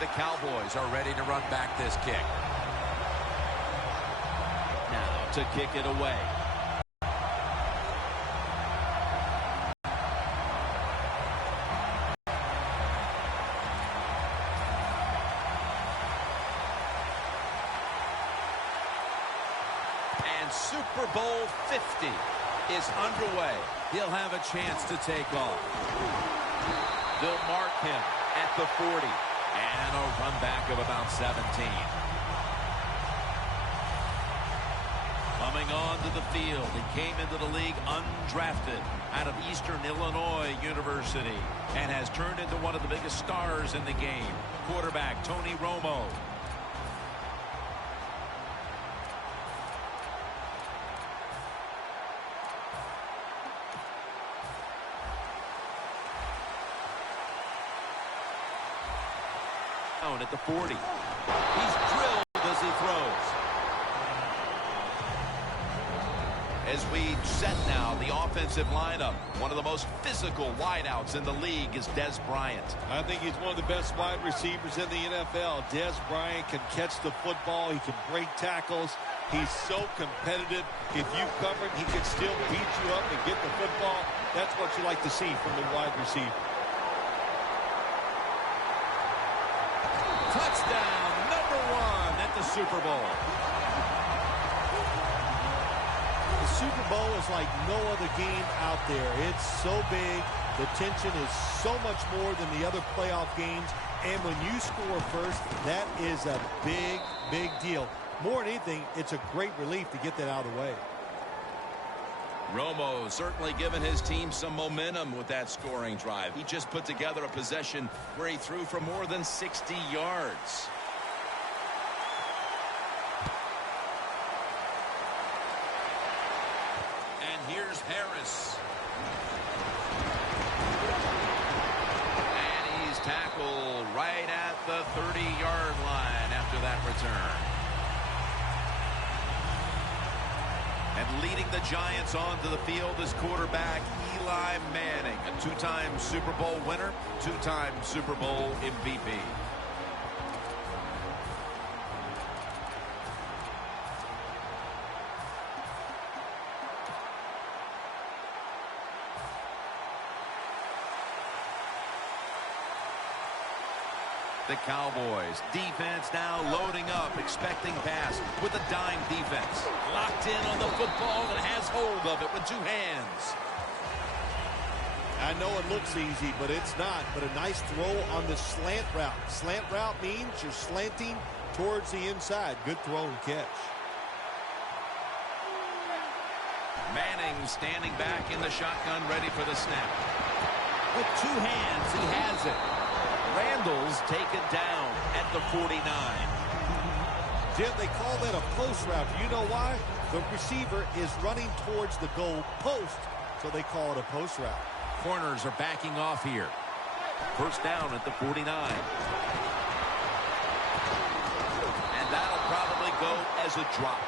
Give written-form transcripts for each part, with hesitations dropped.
The Cowboys are ready to run back this kick. Now to kick it away. And Super Bowl 50 is underway. He'll have a chance to take off. They'll mark him at the 40. And a run back of about 17. Coming onto the field, he came into the league undrafted out of Eastern Illinois University and has turned into one of the biggest stars in the game. Quarterback Tony Romo. At the 40. He's drilled as he throws. As we set now the offensive lineup, one of the most physical wideouts in the league is Dez Bryant. I think he's one of the best wide receivers in the NFL. Dez Bryant can catch the football. He can break tackles. He's so competitive. If you cover him, he can still beat you up and get the football. That's what you like to see from the wide receiver. Touchdown, #1 at the Super Bowl. The Super Bowl is like no other game out there. It's so big. The tension is so much more than the other playoff games. And when you score first, that is a big, big deal. More than anything, it's a great relief to get that out of the way. Romo certainly given his team some momentum with that scoring drive. He just put together a possession where he threw for more than 60 yards. And here's Harris. And he's tackled right at the 30-yard line after that return. And leading the Giants onto the field is quarterback Eli Manning, a two-time Super Bowl winner, two-time Super Bowl MVP. The Cowboys defense now loading up, expecting pass with a dime defense. Locked in on the football and has hold of it with two hands. I know it looks easy, but it's not. But a nice throw on the slant route. Slant route means you're slanting towards the inside. Good throw and catch. Manning standing back in the shotgun, ready for the snap. With two hands, he has it. Randall's taken down at the 49. Jim, they call that a post route. You know why? The receiver is running towards the goal post, so they call it a post route. Corners are backing off here. First down at the 49. And that'll probably go as a drop.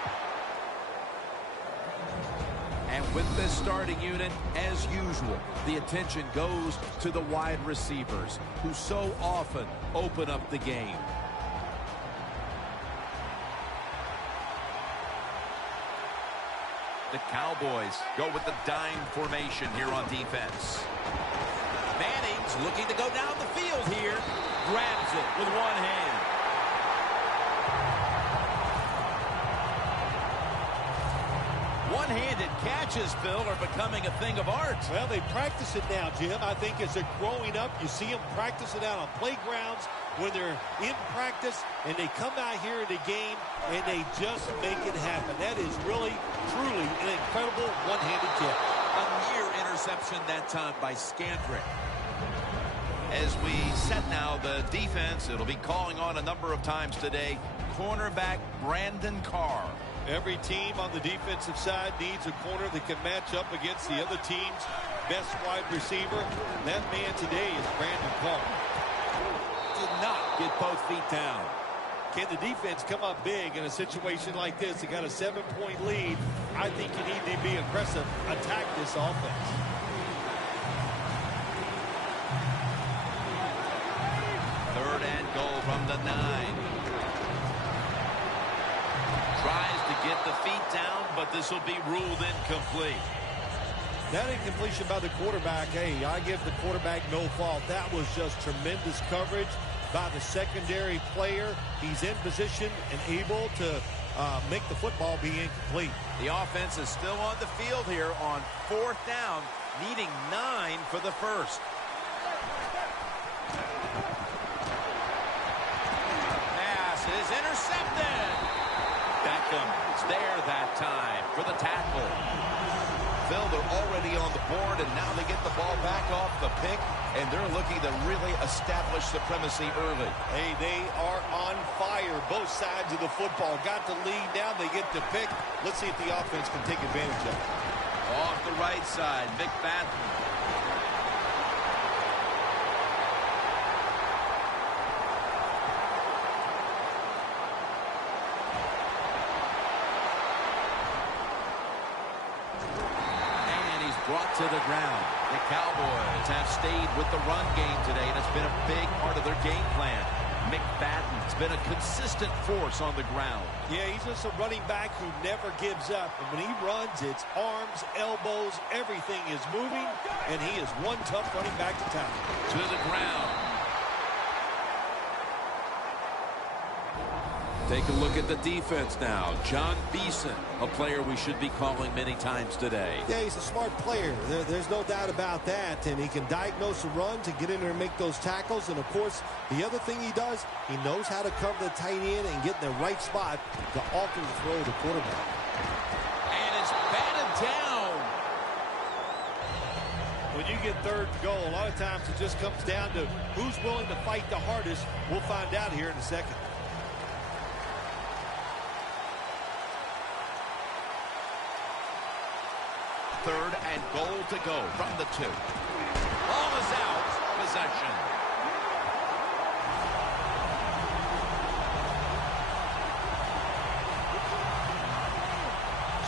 And with this starting unit, as usual, the attention goes to the wide receivers who so often open up the game. The Cowboys go with the dime formation here on defense. Manning's looking to go down the field here. Grabs it with one hand. One-handed catches, Phil, are becoming a thing of art. Well, they practice it now, Jim. I think as they're growing up, you see them practice it out on playgrounds when they're in practice, and they come out here in the game, and they just make it happen. That is really, truly an incredible one-handed catch. A near interception that time by Scandrick. As we set now the defense, it'll be calling on a number of times today, cornerback Brandon Carr. Every team on the defensive side needs a corner that can match up against the other team's best wide receiver. That man today is Brandon Carr. Did not get both feet down. Can the defense come up big in a situation like this? They got a 7-point lead. I think you need to be aggressive. Attack this offense. Third and goal from get the feet down, but this will be ruled incomplete. That incompletion by the quarterback, hey, I give the quarterback no fault. That was just tremendous coverage by the secondary player. He's in position and able to make the football be incomplete. The offense is still on the field here on 4th down, needing 9 for the first. Pass is intercepted. Beckham is there that time for the tackle. Phil, they're already on the board, and now they get the ball back off the pick, and they're looking to really establish supremacy early. Hey, they are on fire, both sides of the football. Got the lead, now they get the pick. Let's see if the offense can take advantage of it. Off the right side, McFadden. Brought to the ground. The Cowboys have stayed with the run game today, and it's been a big part of their game plan. McFadden's been a consistent force on the ground. Yeah, he's just a running back who never gives up. And when he runs, it's arms, elbows, everything is moving, and he is one tough running back to tackle. To the ground. Take a look at the defense now. John Beeson, a player we should be calling many times today. Yeah, he's a smart player. There's no doubt about that. And he can diagnose the runs and get in there and make those tackles. And, of course, the other thing he does, he knows how to cover the tight end and get in the right spot to alter the throw of the quarterback. And it's batted down. When you get 3rd and goal, a lot of times it just comes down to who's willing to fight the hardest. We'll find out here in a second. 3rd and goal to go from the 2. Ball is out. Possession.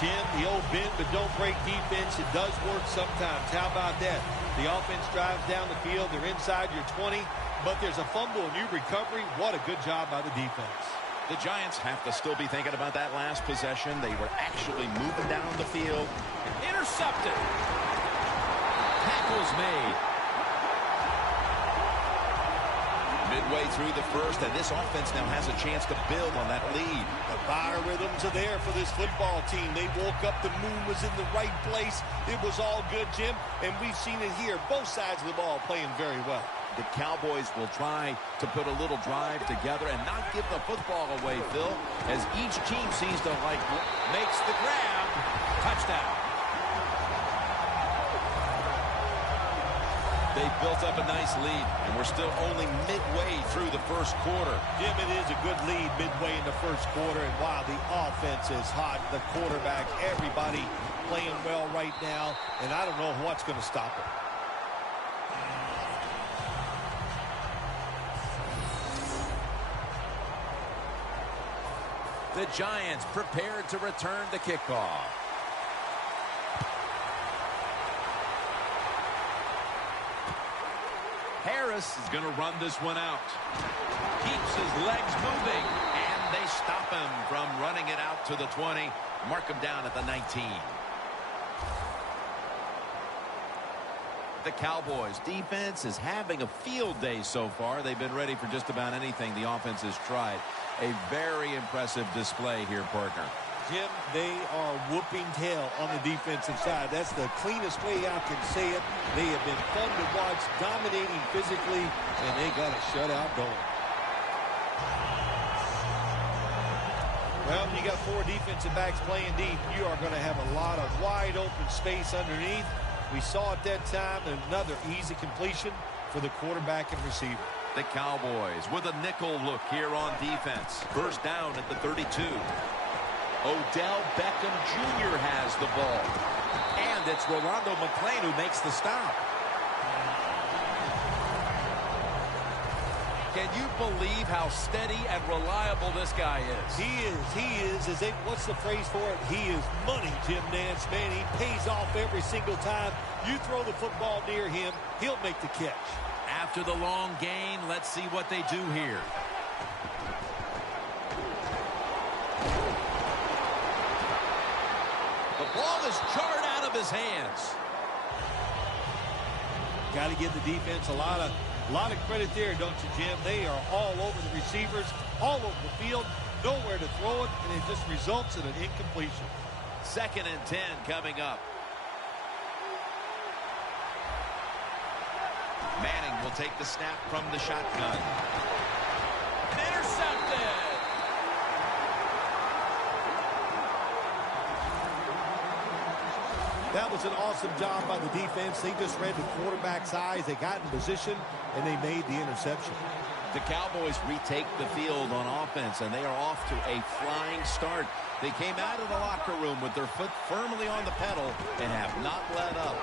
Jim, the old bend but don't break defense, it does work sometimes. How about that? The offense drives down the field. They're inside your 20, but there's a fumble and you recovery. What a good job by the defense. The Giants have to still be thinking about that last possession. They were actually moving down the field. Intercepted. Tackles made. Midway through the first, and this offense now has a chance to build on that lead. The biorhythms are there for this football team. They woke up, the moon was in the right place. It was all good, Jim, and we've seen it here. Both sides of the ball playing very well. The Cowboys will try to put a little drive together and not give the football away, Phil, as each team seems to makes the grab. Touchdown. They built up a nice lead, and we're still only midway through the first quarter. Jim, it is a good lead midway in the first quarter, and wow, the offense is hot. The quarterback, everybody playing well right now, and I don't know what's going to stop it. The Giants prepared to return the kickoff. Harris is going to run this one out. Keeps his legs moving, and they stop him from running it out to the 20. Mark him down at the 19. The Cowboys defense is having a field day so far. They've been ready for just about anything the offense has tried. A very impressive display here, partner. Jim, they are whooping tail on the defensive side. That's the cleanest way I can say it. They have been fun to watch, dominating physically, and they got a shutout going. Well, when you got 4 defensive backs playing deep, you are going to have a lot of wide open space underneath. We saw at that time another easy completion for the quarterback and receiver. The Cowboys with a nickel look here on defense. First down at the 32. Odell Beckham Jr. has the ball. And it's Rolando McClain who makes the stop. Can you believe how steady and reliable this guy is? He is. What's the phrase for it? He is money, Jim Nance. Man, he pays off every single time. You throw the football near him, he'll make the catch. After the long gain, let's see what they do here. is jarred out of his hands. Got to give the defense a lot of credit there, don't you, Jim? They are all over the receivers, all over the field, nowhere to throw it, and it just results in an incompletion. 2nd and 10 coming up. Manning will take the snap from the shotgun. Intercepted. That was an awesome job by the defense. They just read the quarterback's eyes. They got in position, and they made the interception. The Cowboys retake the field on offense, and they are off to a flying start. They came out of the locker room with their foot firmly on the pedal and have not let up.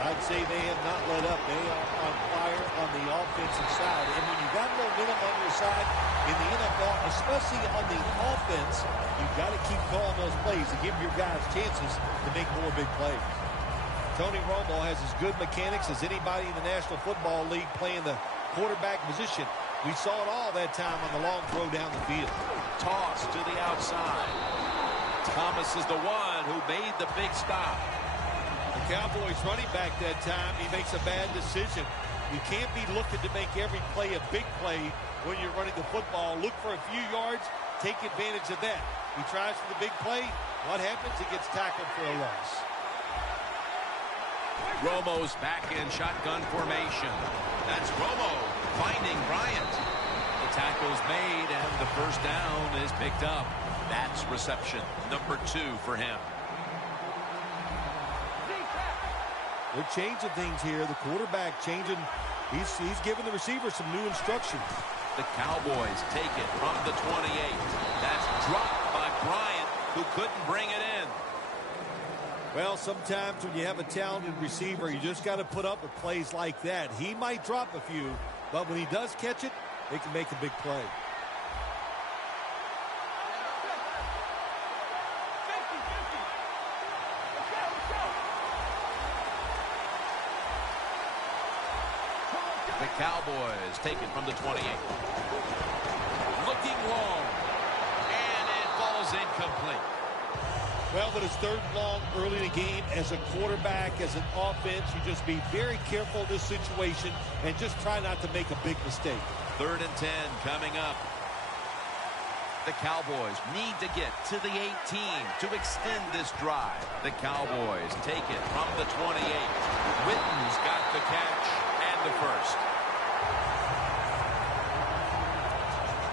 I'd say they have not let up. They are on fire on the offensive side. And when you got momentum on your side in the NFL, especially on the offense, you've got to keep calling those plays to give your guys chances to make more big plays. Tony Romo has as good mechanics as anybody in the National Football League playing the quarterback position. We saw it all that time on the long throw down the field. Toss to the outside. Thomas is the one who made the big stop. The Cowboys running back that time, he makes a bad decision. You can't be looking to make every play a big play when you're running the football. Look for a few yards, take advantage of that. He tries for the big play. What happens? He gets tackled for a loss. Romo's back in shotgun formation. That's Romo finding Bryant. The tackle's made, and the first down is picked up. That's reception number 2 for him. They're changing things here. The quarterback changing. He's giving the receiver some new instructions. The Cowboys take it from the 28. That's dropped by Bryant, who couldn't bring it in. Well, sometimes when you have a talented receiver, you just got to put up with plays like that. He might drop a few, but when he does catch it, they can make a big play. The Cowboys take it from the 28. Looking long, and it falls incomplete. Well, but it's 3rd and long early in the game. As a quarterback, as an offense, you just be very careful in this situation and just try not to make a big mistake. 3rd and 10 coming up. The Cowboys need to get to the 18 to extend this drive. The Cowboys take it from the 28. Witten's got the catch and the first.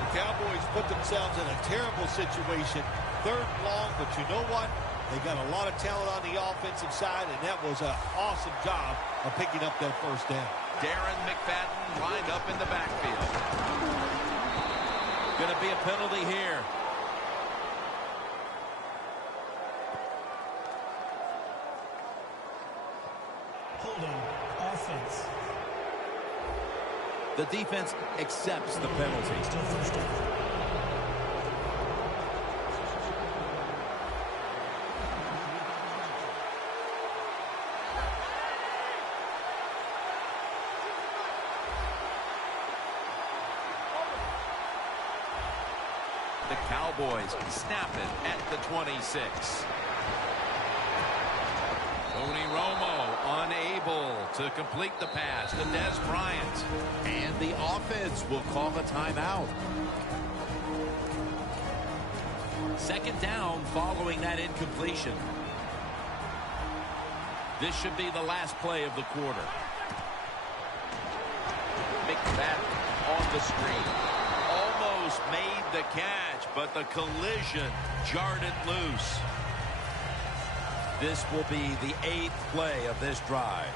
The Cowboys put themselves in a terrible situation. 3rd and long, but you know what? They got a lot of talent on the offensive side, and that was an awesome job of picking up that first down. Darren McFadden lined up in the backfield. Going to be a penalty here. Holding offense. The defense accepts the penalty. Still first down. The Cowboys snap it at the 26. Tony Romo unable to complete the pass to Des Bryant. And the offense will call a timeout. 2nd down following that incompletion. This should be the last play of the quarter. McFadden on the screen. Almost made the catch, but the collision jarred it loose. This will be the 8th play of this drive.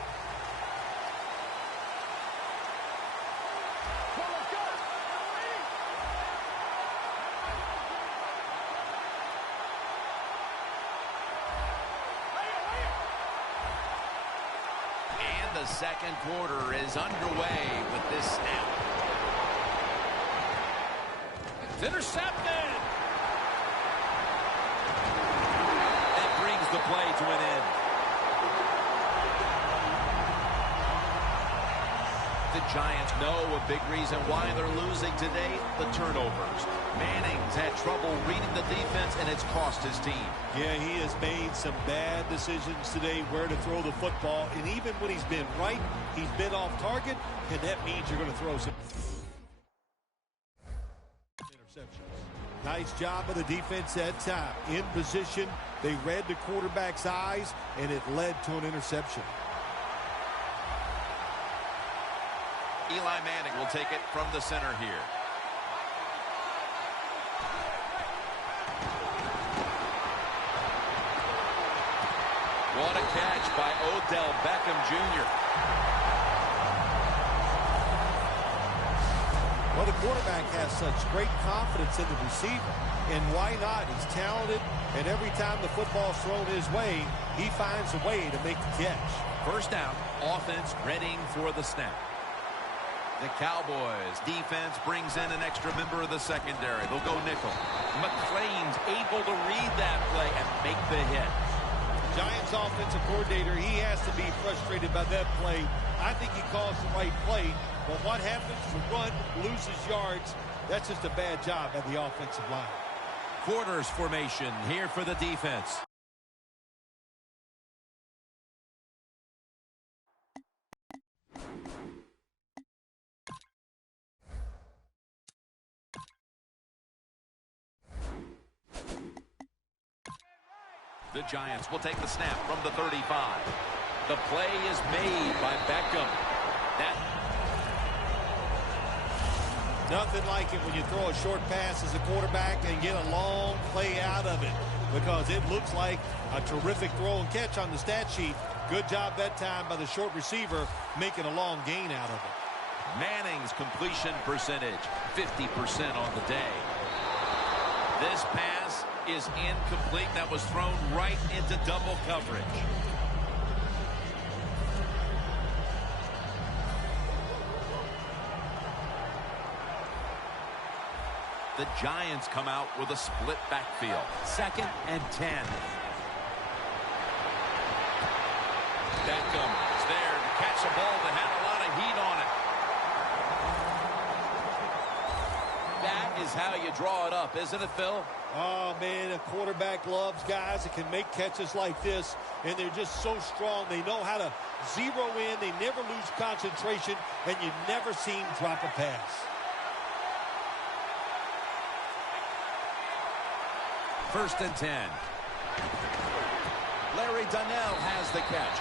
And the 2nd quarter is underway with this snap. It's intercepted. That brings the play to an end. The Giants know a big reason why they're losing today, the turnovers. Manning's had trouble reading the defense, and it's cost his team. Yeah, he has made some bad decisions today where to throw the football. And even when he's been right, he's been off target, and that means you're going to throw some interceptions. Nice job of the defense that time. In position, they read the quarterback's eyes, and it led to an interception. Eli Manning will take it from the center here. What a catch by Odell Beckham Jr. Well, the quarterback has such great confidence in the receiver. And why not? He's talented, and every time the football's thrown his way, he finds a way to make the catch. First down, offense readying for the snap. The Cowboys defense brings in an extra member of the secondary. They'll go nickel. McClain's able to read that play and make the hit. Giants offensive coordinator, he has to be frustrated by that play. I think he calls the right play, but what happens? The run loses yards. That's just a bad job by the offensive line. Quarters formation here for the defense. The Giants will take the snap from the 35. The play is made by Beckham. Nothing like it when you throw a short pass as a quarterback and get a long play out of it, because it looks like a terrific throw and catch on the stat sheet. Good job that time by the short receiver making a long gain out of it. Manning's completion percentage, 50% on the day. This pass is incomplete. That was thrown right into double coverage. The Giants come out with a split backfield. 2nd and 10. Beckham is there to catch a ball that had a lot of heat on it. That is how you draw it up, isn't it, Phil? Oh, man, a quarterback loves guys that can make catches like this, and they're just so strong. They know how to zero in. They never lose concentration, and you never see him drop a pass. First and 10. Larry Donnell has the catch.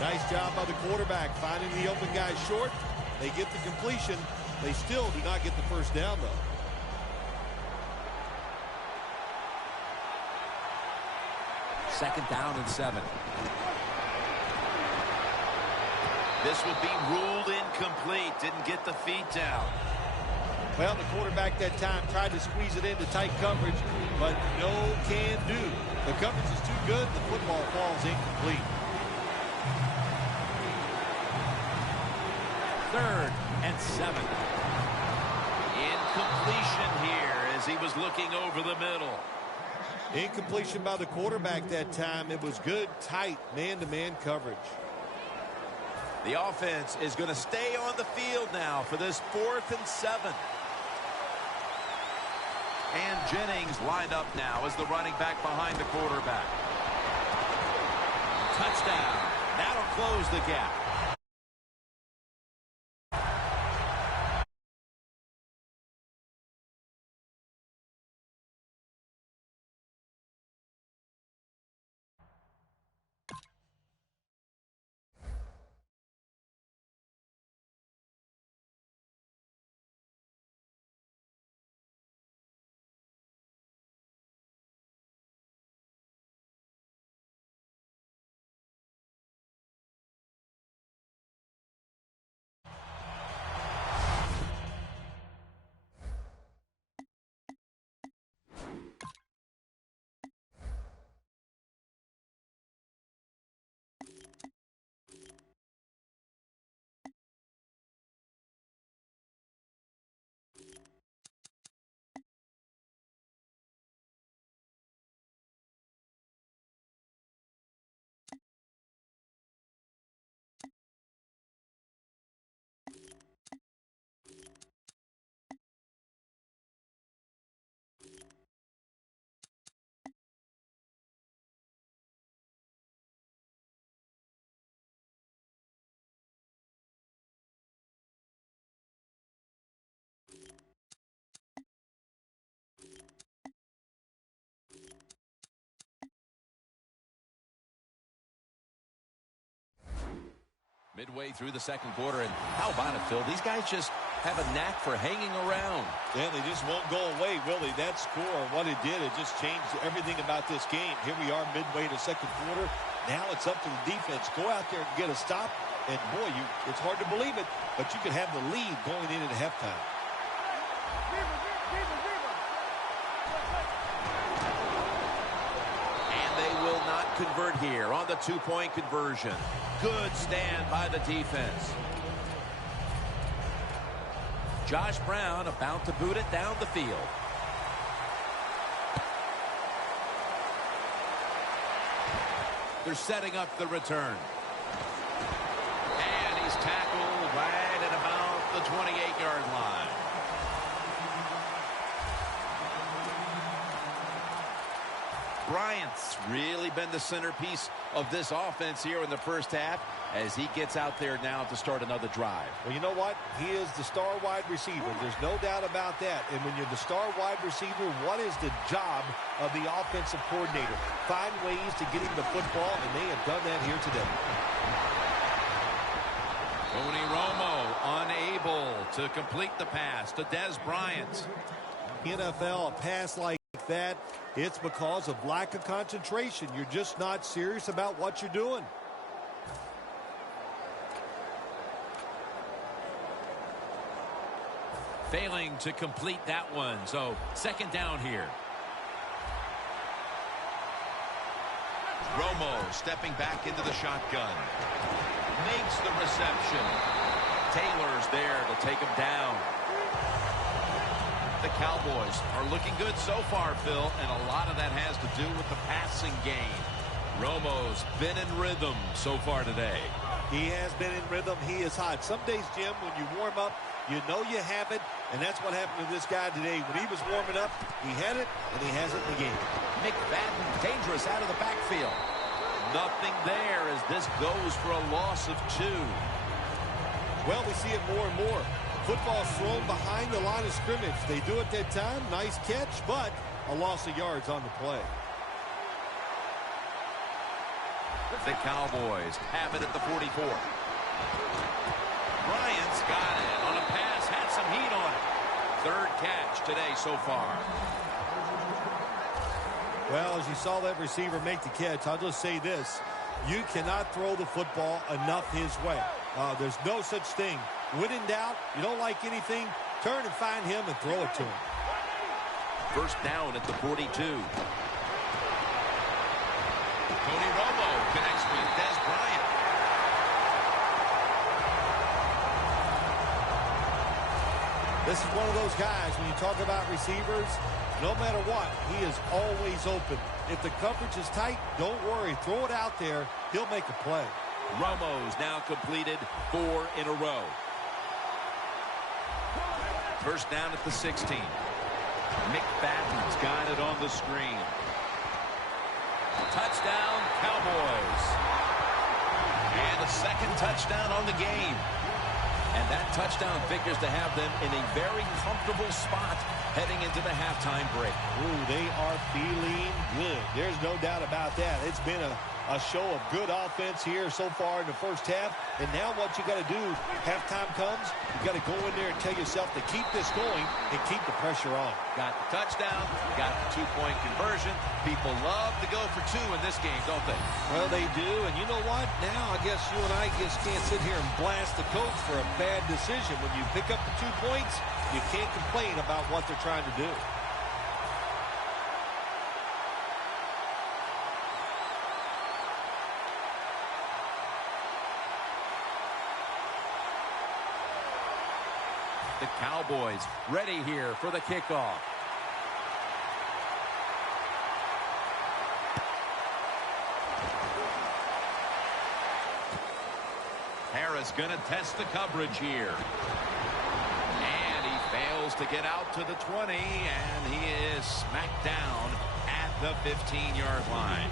Nice job by the quarterback finding the open guy short. They get the completion. They still do not get the first down, though. Second down and 7. This would be ruled incomplete. Didn't get the feet down. Well, the quarterback that time tried to squeeze it into tight coverage, but no can do. The coverage is too good. The football falls incomplete. 3rd and 7. Incompletion here as he was looking over the middle. Incompletion by the quarterback that time. It was good, tight, man-to-man coverage. The offense is going to stay on the field now for this 4th and 7. And Jennings lined up now as the running back behind the quarterback. Touchdown. That'll close the gap. Midway through the second quarter, and how about it, Phil? These guys just have a knack for hanging around. Yeah, they just won't go away, will they? That score, what it did, it just changed everything about this game. Here we are midway in the second quarter. Now it's up to the defense. Go out there and get a stop. And, boy, it's hard to believe it, but you could have the lead going into halftime. And they will not convert here on the two-point conversion. Good stand by the defense. Josh Brown about to boot it down the field. They're setting up the return. And he's tackled right at about the 28-yard line. Bryant's really been the centerpiece of this offense here in the first half as he gets out there now to start another drive. Well, you know what? He is the star wide receiver. There's no doubt about that. And when you're the star wide receiver, what is the job of the offensive coordinator? Find ways to get him the football, and they have done that here today. Tony Romo unable to complete the pass to Dez Bryant. NFL, a pass like that, it's because of lack of concentration. You're just not serious about what you're doing. Failing to complete that one, so second down here. Romo stepping back into the shotgun. Makes the reception. Taylor's there to take him down. The Cowboys are looking good so far, Phil, and a lot of that has to do with the passing game. Romo's been in rhythm so far today. He has been in rhythm. He is hot. Some days, Jim, when you warm up, you know you have it, and that's what happened to this guy today. When he was warming up, he had it, and he has it in the game. Madden dangerous out of the backfield. Nothing there as this goes for a loss of 2. Well, we see it more and more. Football's thrown behind the line of scrimmage. They do it that time. Nice catch, but a loss of yards on the play. The Cowboys have it at the 44. Bryant's got it on a pass, had some heat on it. Third catch today so far. Well, as you saw that receiver make the catch, I'll just say this. You cannot throw the football enough his way. There's no such thing. When in doubt, you don't like anything, turn and find him and throw it to him. First down at the 42. Tony Romo connects with Dez Bryant. This is one of those guys, when you talk about receivers, no matter what, he is always open. If the coverage is tight, don't worry. Throw it out there. He'll make a play. Romo's now completed 4 in a row. First down at the 16. McFadden's got it on the screen. Touchdown, Cowboys. And a second touchdown on the game. And that touchdown figures to have them in a very comfortable spot heading into the halftime break. Ooh, they are feeling good. There's no doubt about that. It's been a show of good offense here so far in the first half. And now what you got to do, halftime comes, you got to go in there and tell yourself to keep this going and keep the pressure on. Got the touchdown, got the two-point conversion. People love to go for 2 in this game, don't they? Well, they do. And you know what? Now I guess you and I just can't sit here and blast the coach for a bad decision. When you pick up the 2 points, you can't complain about what they're trying to do. The Cowboys ready here for the kickoff. Harris going to test the coverage here. And he fails to get out to the 20, and he is smacked down at the 15-yard line.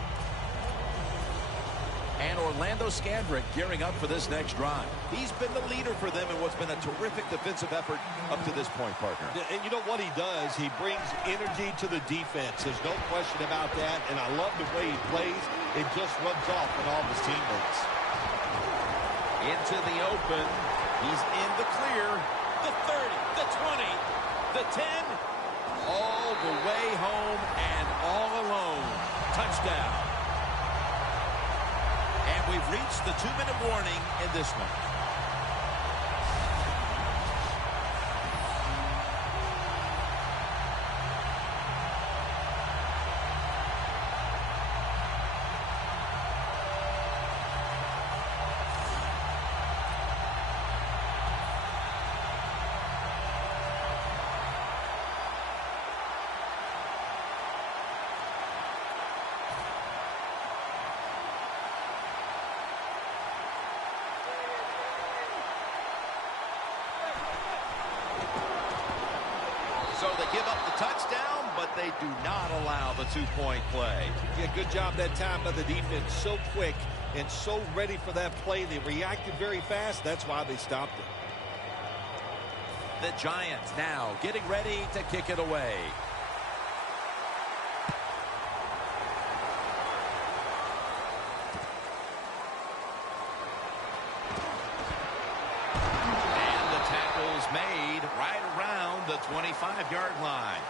And Orlando Scandrick gearing up for this next drive. He's been the leader for them in what's been a terrific defensive effort up to this point, partner. And you know what he does? He brings energy to the defense. There's no question about that. And I love the way he plays. It just rubs off on all of his teammates. Into the open. He's in the clear. The 30, the 20, the 10. All the way home and all alone. Touchdown. And we've reached the 2-minute warning in this one. So they give up the touchdown, but they do not allow the 2-point play. Yeah, good job that time by the defense. So quick and so ready for that play. They reacted very fast. That's why they stopped it. The Giants now getting ready to kick it away. Made right around the 25-yard line.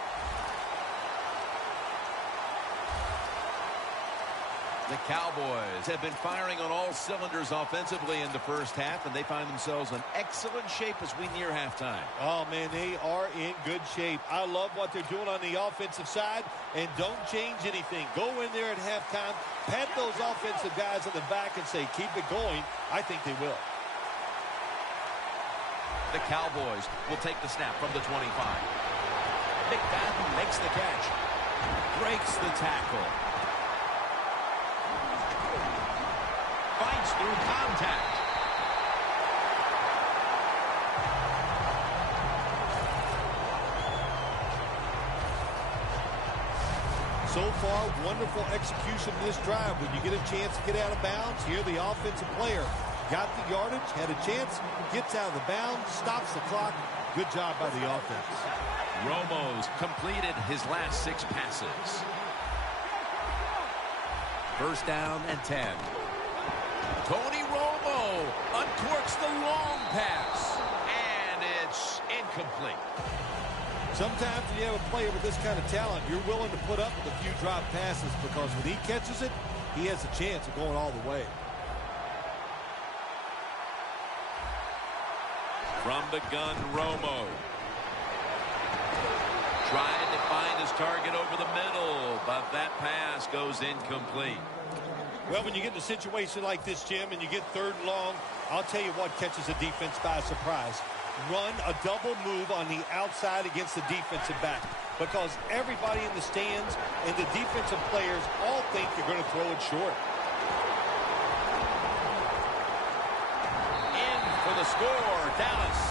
The Cowboys have been firing on all cylinders offensively in the first half, and they find themselves in excellent shape as we near halftime. Oh, man, they are in good shape. I love what they're doing on the offensive side, and don't change anything. Go in there at halftime, pat those offensive guys in the back and say, keep it going. I think they will. The Cowboys will take the snap from the 25. McFadden makes the catch. Breaks the tackle. Fights through contact. So far, wonderful execution in this drive. When you get a chance to get out of bounds, here the offensive player got the yardage, had a chance, gets out of the bounds, stops the clock. Good job by the offense. Romo's completed his last 6 passes. First down and 10. Tony Romo uncorks the long pass, and it's incomplete. Sometimes when you have a player with this kind of talent, you're willing to put up with a few drop passes because when he catches it, he has a chance of going all the way. From the gun, Romo. Trying to find his target over the middle, but that pass goes incomplete. Well, when you get in a situation like this, Jim, and you get 3rd and long, I'll tell you what catches a defense by surprise. Run a double move on the outside against the defensive back because everybody in the stands and the defensive players all think you're going to throw it short. For the score, Dallas.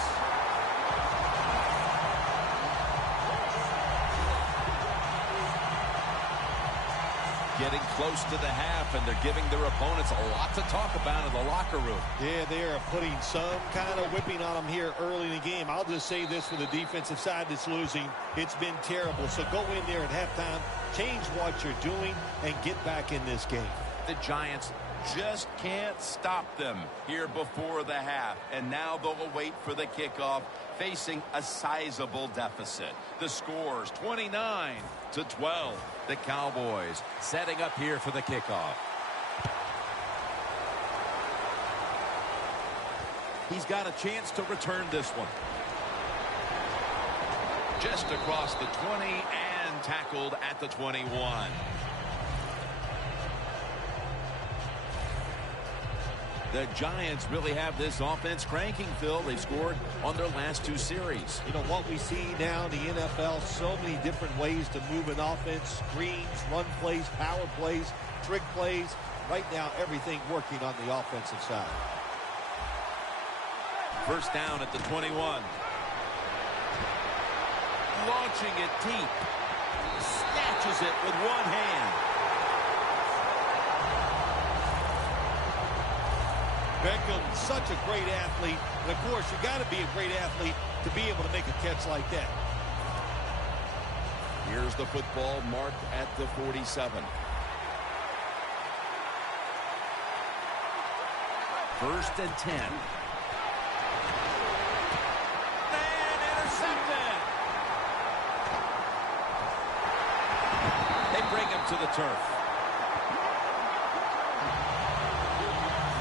Getting close to the half, and they're giving their opponents a lot to talk about in the locker room. Yeah, they are putting some kind of whipping on them here early in the game. I'll just say this for the defensive side that's losing. It's been terrible. So go in there at halftime, change what you're doing, and get back in this game. The Giants just can't stop them here before the half, and now they'll await for the kickoff, facing a sizable deficit. The score's 29-12. The Cowboys setting up here for the kickoff. He's got a chance to return this one. Just across the 20 and tackled at the 21. The Giants really have this offense cranking, Phil. They've scored on their last 2 series. You know, what we see now in the NFL, so many different ways to move an offense, screens, run plays, power plays, trick plays. Right now, everything working on the offensive side. First down at the 21. Launching it deep. Snatches it with one hand. Beckham, such a great athlete. And, of course, you got to be a great athlete to be able to make a catch like that. Here's the football marked at the 47. 1st and 10. And intercepted. They bring him to the turf.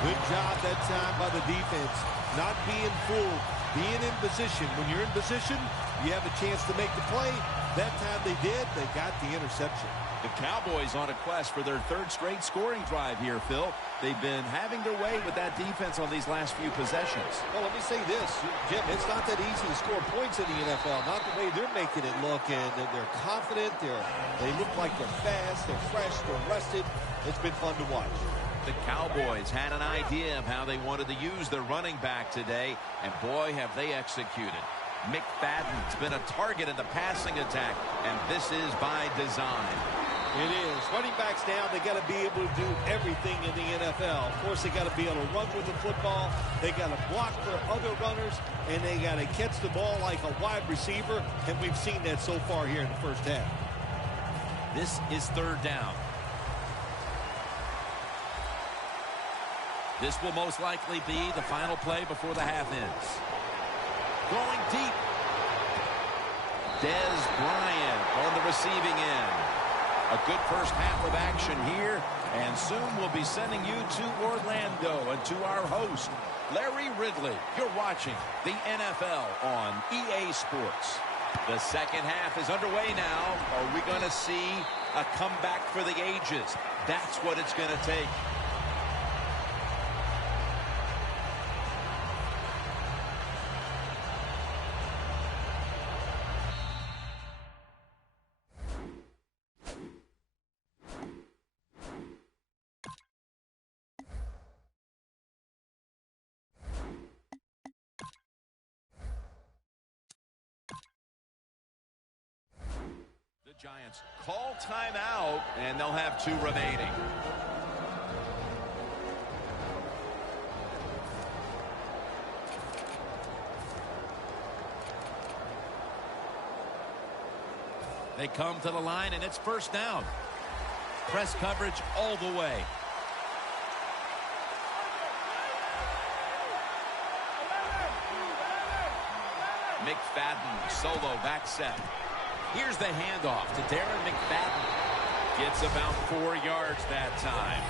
Good job that time by the defense. Not being fooled. Being in position. When you're in position, you have a chance to make the play. That time they did. They got the interception. The Cowboys on a quest for their 3rd straight scoring drive here, Phil. They've been having their way with that defense on these last few possessions. Well, let me say this, Jim. It's not that easy to score points in the NFL. Not the way they're making it look. And they're confident. They look like they're fast. They're fresh. They're rested. It's been fun to watch. The Cowboys had an idea of how they wanted to use their running back today, and boy, have they executed. McFadden's been a target in the passing attack, and this is by design. It is. Running backs now, they got to be able to do everything in the NFL. Of course, they got to be able to run with the football. They got to block for other runners, and they got to catch the ball like a wide receiver, and we've seen that so far here in the first half. This is 3rd down. This will most likely be the final play before the half ends. Going deep. Dez Bryant on the receiving end. A good first half of action here, and soon we'll be sending you to Orlando and to our host, Larry Ridley. You're watching the NFL on EA Sports. The second half is underway now. Are we going to see a comeback for the ages? That's what it's going to take. Giants call timeout, and they'll have 2 remaining. They come to the line, and it's 1st down. Press coverage all the way. McFadden solo back set. Here's the handoff to Darren McFadden. Gets about 4 yards that time.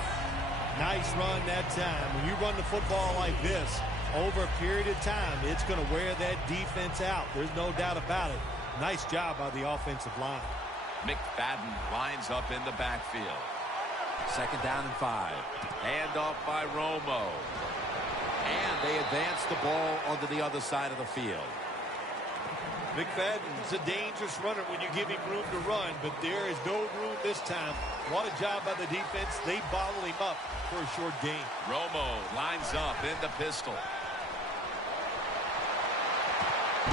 Nice run that time. When you run the football like this, over a period of time, it's going to wear that defense out. There's no doubt about it. Nice job by the offensive line. McFadden lines up in the backfield. 2nd down and 5. Handoff by Romo. And they advance the ball onto the other side of the field. McFadden's a dangerous runner when you give him room to run, but there is no room this time. What a job by the defense. They bottle him up for a short gain. Romo lines up in the pistol.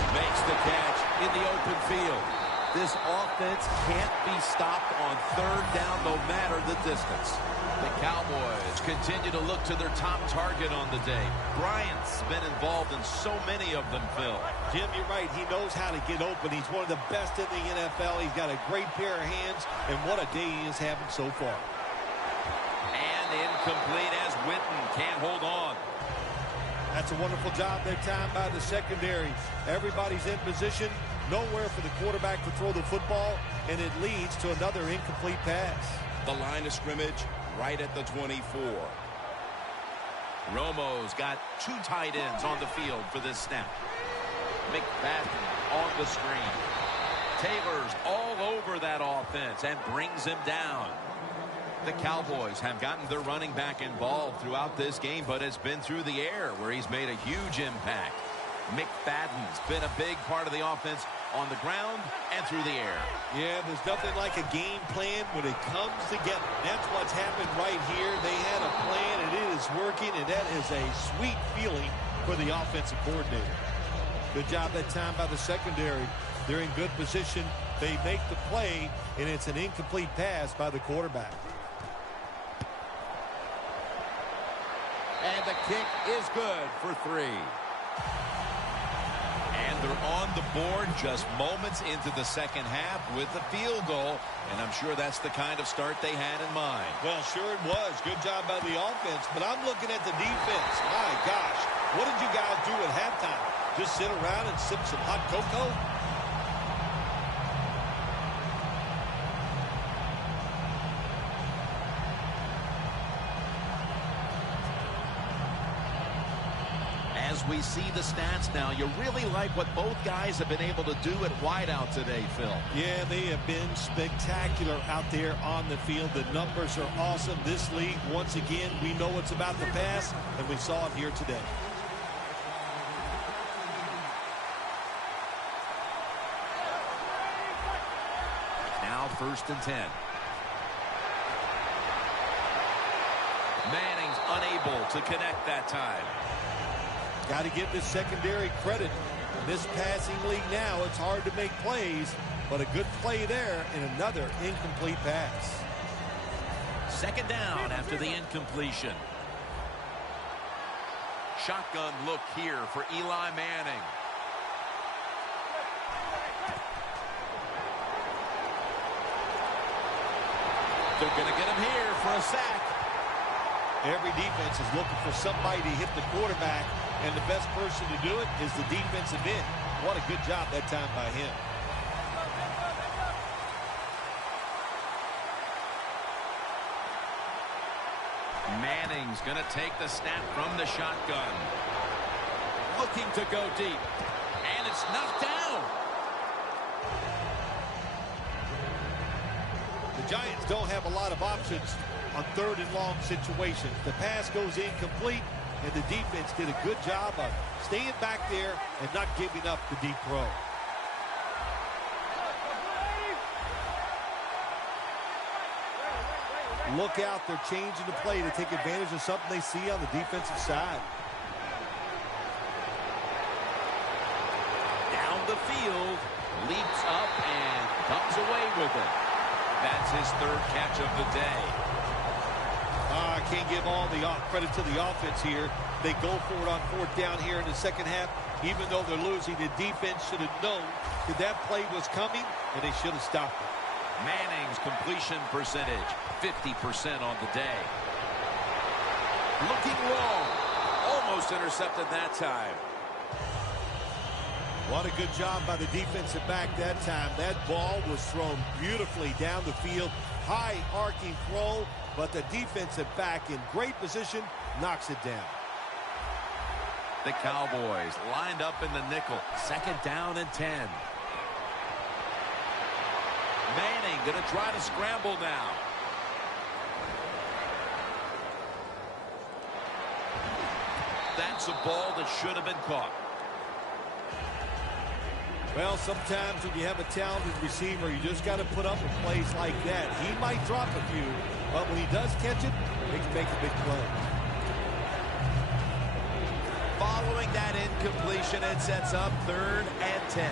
Makes the catch in the open field. This offense can't be stopped on 3rd down no matter the distance. The Cowboys continue to look to their top target on the day. Bryant's been involved in so many of them, Phil. Jim, you're right. He knows how to get open. He's one of the best in the NFL. He's got a great pair of hands, and what a day he is having so far. And incomplete as Witten can't hold on. That's a wonderful job that time by the secondary. Everybody's in position. Nowhere for the quarterback to throw the football, and it leads to another incomplete pass. The line of scrimmage right at the 24. Romo's got 2 tight ends on the field for this snap. McFadden on the screen. Taylor's all over that offense and brings him down. The Cowboys have gotten their running back involved throughout this game, but it's been through the air where he's made a huge impact. McFadden's been a big part of the offense on the ground and through the air. Yeah, there's nothing like a game plan when it comes together. That's what's happened right here. They had a plan, and it is working, and that is a sweet feeling for the offensive coordinator. Good job that time by the secondary. They're in good position. They make the play, and it's an incomplete pass by the quarterback. And the kick is good for 3. And they're on the board just moments into the second half with the field goal, and I'm sure that's the kind of start they had in mind. Well, sure it was. Good job by the offense, but I'm looking at the defense. My gosh, what did you guys do at halftime? Just sit around and sip some hot cocoa? As we see the stats now, you really like what both guys have been able to do at wideout today, Phil. Yeah, they have been spectacular out there on the field. The numbers are awesome. This league, once again, we know it's about the pass, and we saw it here today. Now 1st and 10. Manning's unable to connect that time. Got to give this secondary credit. In this passing league now, it's hard to make plays, but a good play there and another incomplete pass. 2nd down after the incompletion. Shotgun look here for Eli Manning. They're going to get him here for a sack. Every defense is looking for somebody to hit the quarterback, and the best person to do it is the defensive end. What a good job that time by him. Manning's going to take the snap from the shotgun. Looking to go deep. And it's knocked down. The Giants don't have a lot of options on 3rd and long situations. The pass goes incomplete, and the defense did a good job of staying back there and not giving up the deep throw. Look out, they're changing the play to take advantage of something they see on the defensive side. Down the field, leaps up and comes away with it. That's his 3rd catch of the day. I can't give all the credit to the offense here. They go for it on 4th down here in the second half. Even though they're losing, the defense should have known that that play was coming, and they should have stopped it. Manning's completion percentage, 50% on the day. Looking long. Almost intercepted that time. What a good job by the defensive back that time. That ball was thrown beautifully down the field. High arcing throw, but the defensive back in great position knocks it down. The Cowboys lined up in the nickel. 2nd down and 10. Manning going to try to scramble now. That's a ball that should have been caught. Well, sometimes when you have a talented receiver, you just got to put up with plays like that. He might drop a few, but when he does catch it, he can make a big play. Following that incompletion, it sets up 3rd and 10.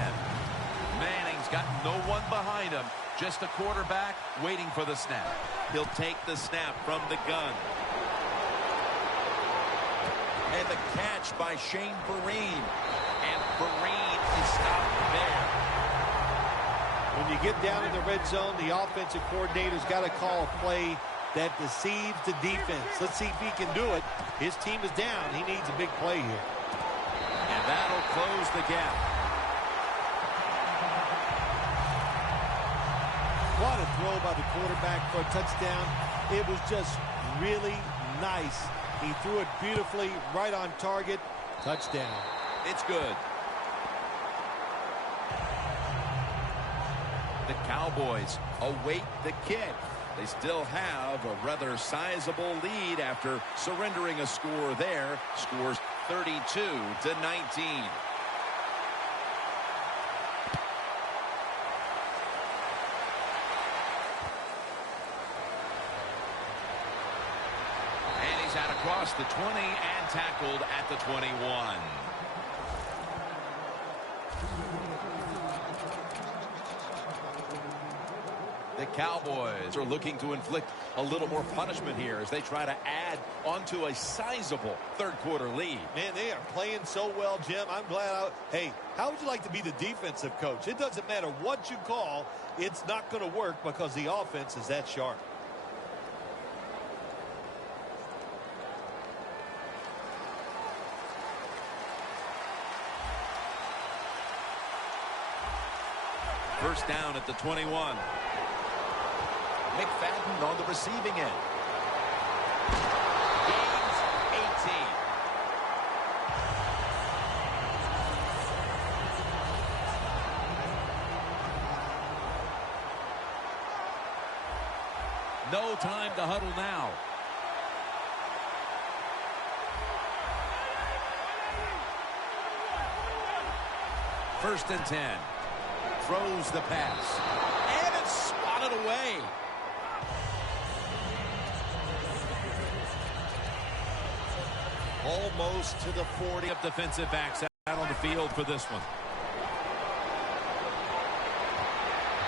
Manning's got no one behind him, just a quarterback waiting for the snap. He'll take the snap from the gun. And the catch by Shane Vereen. And Vereen is stopped there. When you get down in the red zone, the offensive coordinator's got to call a play that deceives the defense. Let's see if he can do it. His team is down. He needs a big play here. And that'll close the gap. What a throw by the quarterback for a touchdown. It was just really nice. He threw it beautifully, right on target. Touchdown. It's good. The Cowboys await the kick. They still have a rather sizable lead after surrendering a score there. Scores 32-19. Out across the 20 and tackled at the 21. The Cowboys are looking to inflict a little more punishment here as they try to add onto a sizable third-quarter lead. Man, they are playing so well, Jim. I'm glad. Hey, how would you like to be the defensive coach? It doesn't matter what you call. It's not going to work because the offense is that sharp. First down at the 21. McFadden on the receiving end. Gains 18. No time to huddle now. First and 10. Throws the pass. And it's swatted away. Almost to the 40 of defensive backs out on the field for this one.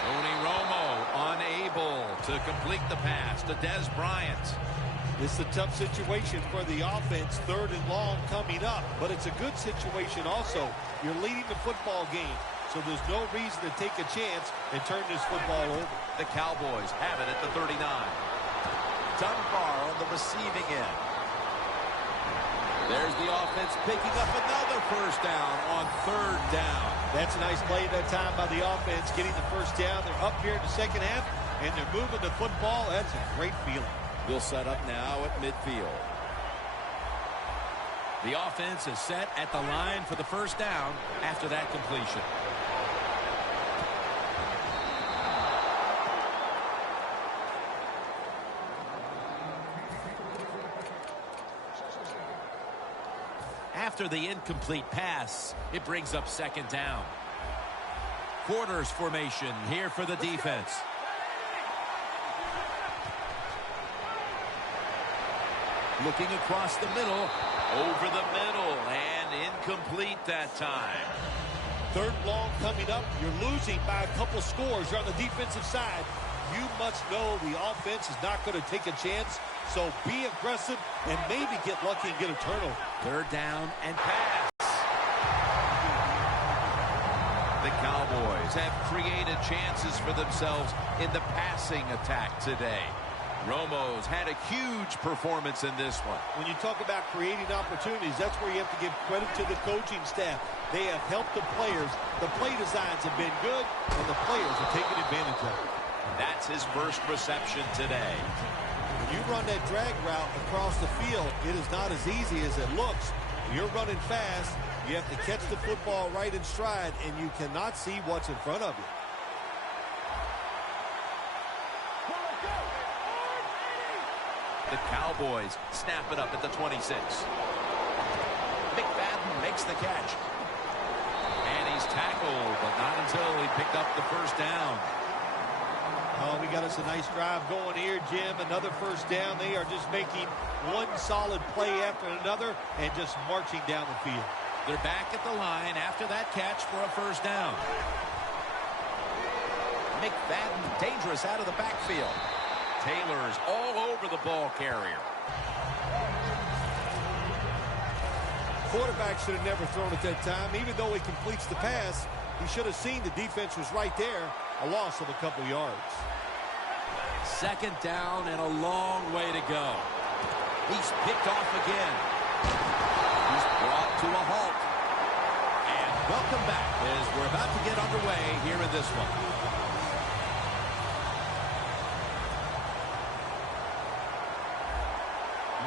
Tony Romo unable to complete the pass to Des Bryant. It's a tough situation for the offense, 3rd and long coming up, but it's a good situation also. You're leading the football game, so there's no reason to take a chance and turn this football over. The Cowboys have it at the 39. Dunbar on the receiving end. There's the offense picking up another first down on 3rd down. That's a nice play that time by the offense, getting the first down. They're up here in the second half, and they're moving the football. That's a great feeling. We'll set up now at midfield. The offense is set at the line for the first down after that completion. After the incomplete pass, it brings up 2nd down. Quarters formation here for the defense. Looking across the middle, over the middle, and incomplete that time. 3rd long coming up. You're losing by a couple scores. You're on the defensive side. You must know the offense is not going to take a chance, so be aggressive and maybe get lucky and get a turnover. 3rd down and pass. The Cowboys have created chances for themselves in the passing attack today. Romo's had a huge performance in this one. When you talk about creating opportunities, that's where you have to give credit to the coaching staff. They have helped the players. The play designs have been good, and the players are taking advantage of it. That's his first reception today. When you run that drag route across the field, it is not as easy as it looks. When you're running fast, you have to catch the football right in stride, and you cannot see what's in front of you. The Cowboys snap it up at the 26. McFadden makes the catch. And he's tackled, but not until he picked up the first down. Oh, we got us a nice drive going here, Jim. Another first down. They are just making one solid play after another and just marching down the field. They're back at the line after that catch for a first down. McFadden dangerous out of the backfield. Taylor's all over the ball carrier. Quarterback should have never thrown at that time. Even though he completes the pass, he should have seen the defense was right there. A loss of a couple yards. 2nd down and a long way to go. He's picked off again. He's brought to a halt. And welcome back as we're about to get underway here in this one.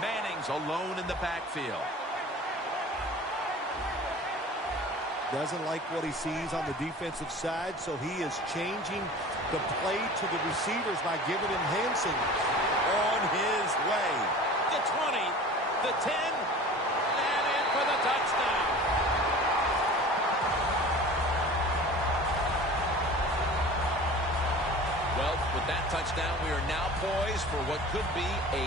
Manning's alone in the backfield. Doesn't like what he sees on the defensive side, so he is changing the play to the receivers by giving him hand signals. On his way. The 20, the 10, and in for the touchdown. Well, with that touchdown, we are now poised for what could be a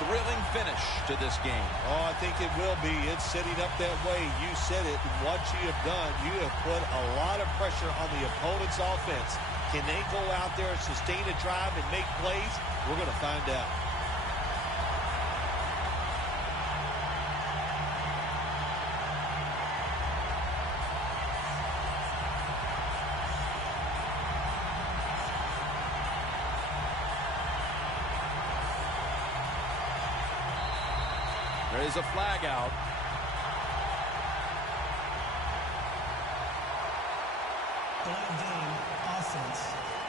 thrilling finish to this game. Oh, I think it will be. It's setting up that way. You said it. What you have done, you have put a lot of pressure on the opponent's offense. Can they go out there and sustain a drive and make plays? We're going to find out. There is a flag out. Delay of game, offense.